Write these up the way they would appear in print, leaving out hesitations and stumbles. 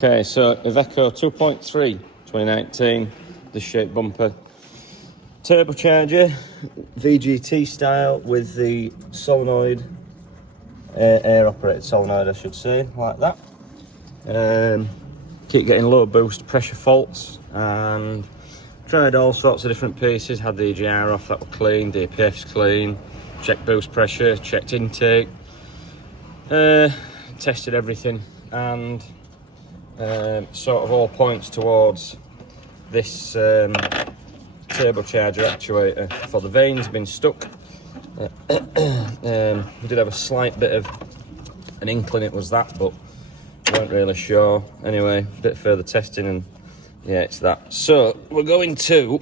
Okay, so IVECO 2.3 2019, this shape bumper, turbocharger, VGT style with the solenoid, air operated solenoid I should say, like that. Keep getting low boost pressure faults and tried all sorts of different pieces, had the EGR off, that were clean, DPF's clean, checked boost pressure, checked intake, tested everything, and sort of all points towards this turbocharger actuator for the vanes been stuck. We did have a slight bit of an inkling it was that, but we weren't really sure. Anyway, a bit further testing and yeah, it's that. So we're going to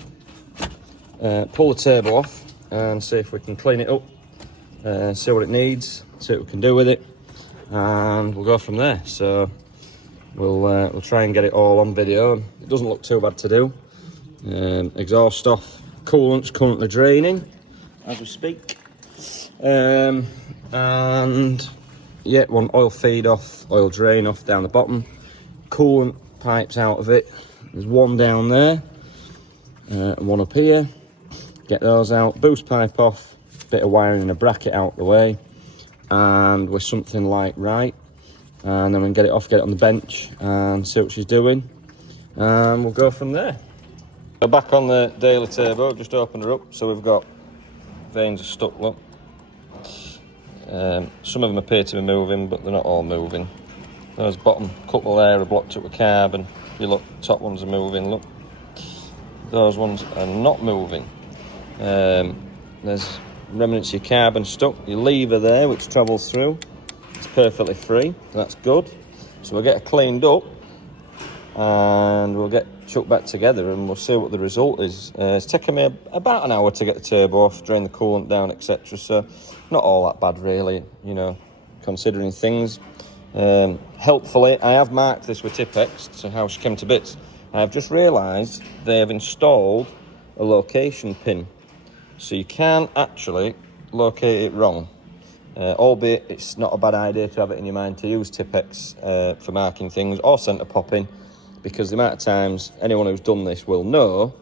pull the turbo off and see if we can clean it up, see what it needs, see what we can do with it, and we'll go from there. So we'll try and get it all on video. It doesn't look too bad to do. Exhaust off, coolant's currently draining as we speak, and yeah, one oil feed off, oil drain off down the bottom, coolant pipes out of it. There's one down there and one up here. Get those out, boost pipe off, bit of wiring and a bracket out the way, and we're something like right. And then we can get it off, get it on the bench and see what she's doing, and we'll go from there. So back on the daily turbo, just opened her up, so we've got vanes are stuck, look. Some of them appear to be moving, but they're not all moving. Those bottom couple there are blocked up with carbon. You look, top ones are moving, look. Those ones are not moving. There's remnants of carbon stuck. Your lever there, which travels through, it's perfectly free, that's good. So we'll get it cleaned up and we'll get chucked back together and we'll see what the result is. It's taken me about an hour to get the turbo off, drain the coolant down, etc. So not all that bad really, you know, considering things. Helpfully, I have marked this with Tipex, so how she came to bits. I've just realised they have installed a location pin, so you can actually locate it wrong. Albeit it's not a bad idea to have it in your mind to use Tipex for marking things or centre popping, because the amount of times anyone who's done this will know,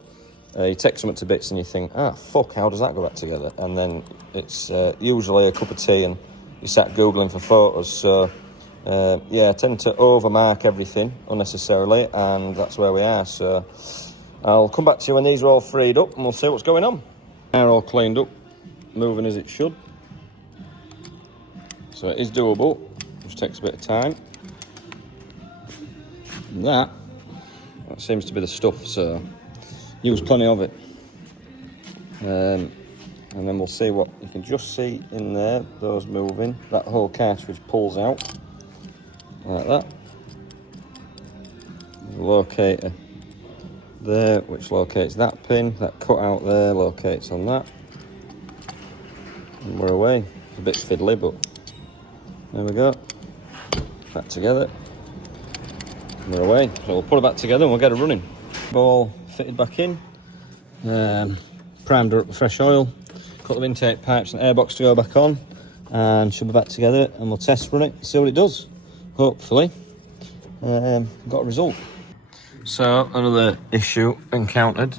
you take something to bits and you think, ah fuck, how does that go back together? And then it's usually a cup of tea and you start googling for photos. So yeah, I tend to over mark everything unnecessarily, and that's where we are. So I'll come back to you when these are all freed up and we'll see what's going on. They're all cleaned up, moving as it should. So it is doable, just takes a bit of time. And that seems to be the stuff, so use plenty of it. And then we'll see what you can just see in there, those moving. That whole cartridge pulls out, like that. Locator there, which locates that pin. That cut out there locates on that. And we're away. It's a bit fiddly, but there we go. Back together. And we're away. So we'll put it back together and we'll get it running. Ball fitted back in. Primed her up with fresh oil. Couple of intake pipes and airbox to go back on. And she'll be back together and we'll test run it, see what it does. Hopefully. Got a result. So another issue encountered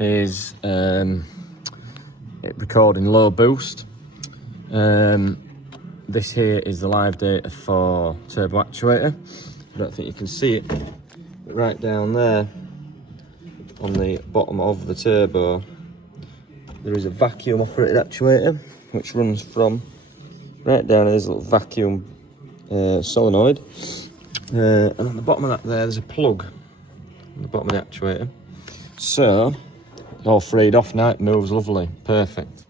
is it recording low boost. This here is the live data for turbo actuator. I don't think you can see it, but right down there on the bottom of the turbo there is a vacuum operated actuator which runs from right down to this little vacuum solenoid, and on the bottom of that there's a plug on the bottom of the actuator. So all freed off now, it moves lovely, perfect,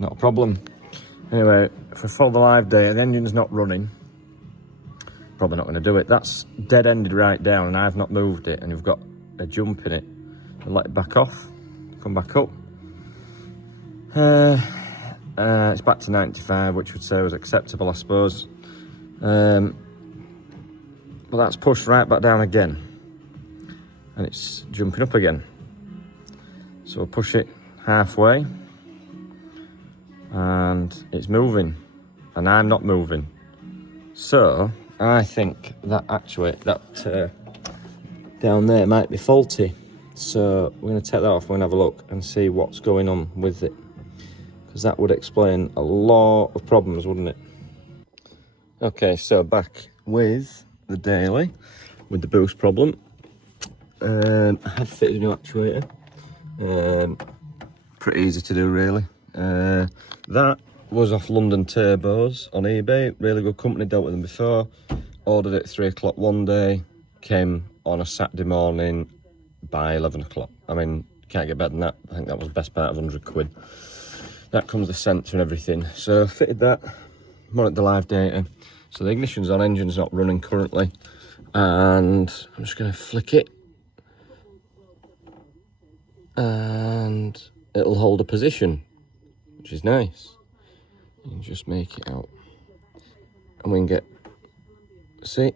not a problem. Anyway, if we follow the live data, the engine's not running, probably not going to do it. That's dead-ended right down and I've not moved it, and you've got a jump in it. I'll let it back off, come back up. It's back to 95, which would say was acceptable, I suppose. But that's pushed right back down again. And it's jumping up again. So we'll push it halfway. And it's moving. And I'm not moving. So I think that down there might be faulty. So we're going to take that off, we're going to have a look and see what's going on with it. Because that would explain a lot of problems, wouldn't it? Okay, so back with the daily, with the boost problem. I have fitted a new actuator. Pretty easy to do, really. That was off London Turbos on eBay. Really good company, dealt with them before. Ordered it at 3 o'clock one day, came on a Saturday morning by 11 o'clock. I mean, can't get better than that. I think that was the best part of 100 quid. That comes with the sensor and everything. So fitted that, monitored the live data. So the ignition's on, engine's not running currently. And I'm just going to flick it. And it'll hold a position, which is nice. You can just make it out. And we can get, see,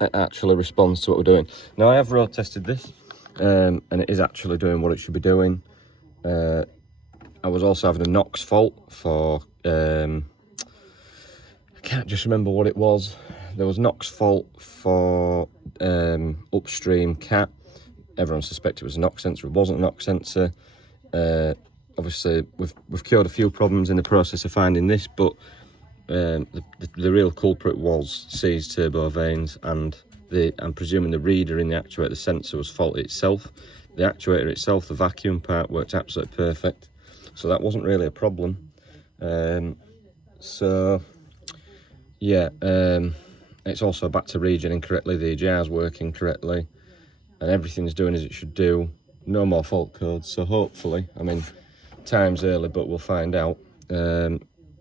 it actually responds to what we're doing. Now I have road tested this, and it is actually doing what it should be doing. I was also having a NOx fault for, I can't just remember what it was. There was NOx fault for upstream cat. Everyone suspected it was a NOx sensor. It wasn't a NOx sensor. Obviously, we've cured a few problems in the process of finding this, but the real culprit was seized turbo vanes, and I'm presuming the reader in the actuator, the sensor, was faulty itself. The actuator itself, the vacuum part, worked absolutely perfect, so that wasn't really a problem. So yeah, it's also back to regenerating correctly. The jar's working correctly, and everything's doing as it should do. No more fault codes, so hopefully, I mean, time's early, but we'll find out.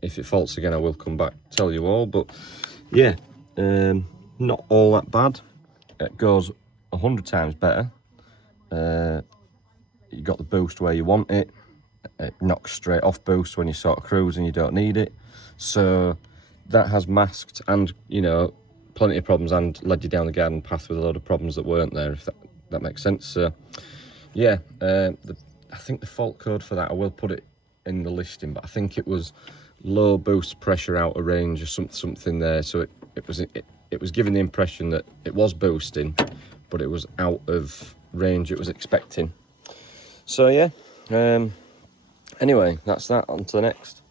If it faults again, I will come back, tell you all. But yeah, not all that bad. It goes 100 times better. You got the boost where you want it. It knocks straight off boost when you're sort of cruising, you don't need it. So that has masked and, you know, plenty of problems, and led you down the garden path with a lot of problems that weren't there, if that makes sense. So yeah, I think the fault code for that, I will put it in the listing, but I think it was low boost pressure out of range or something there. So it was giving the impression that it was boosting, but it was out of range it was expecting. So yeah, anyway, that's that. On to the next.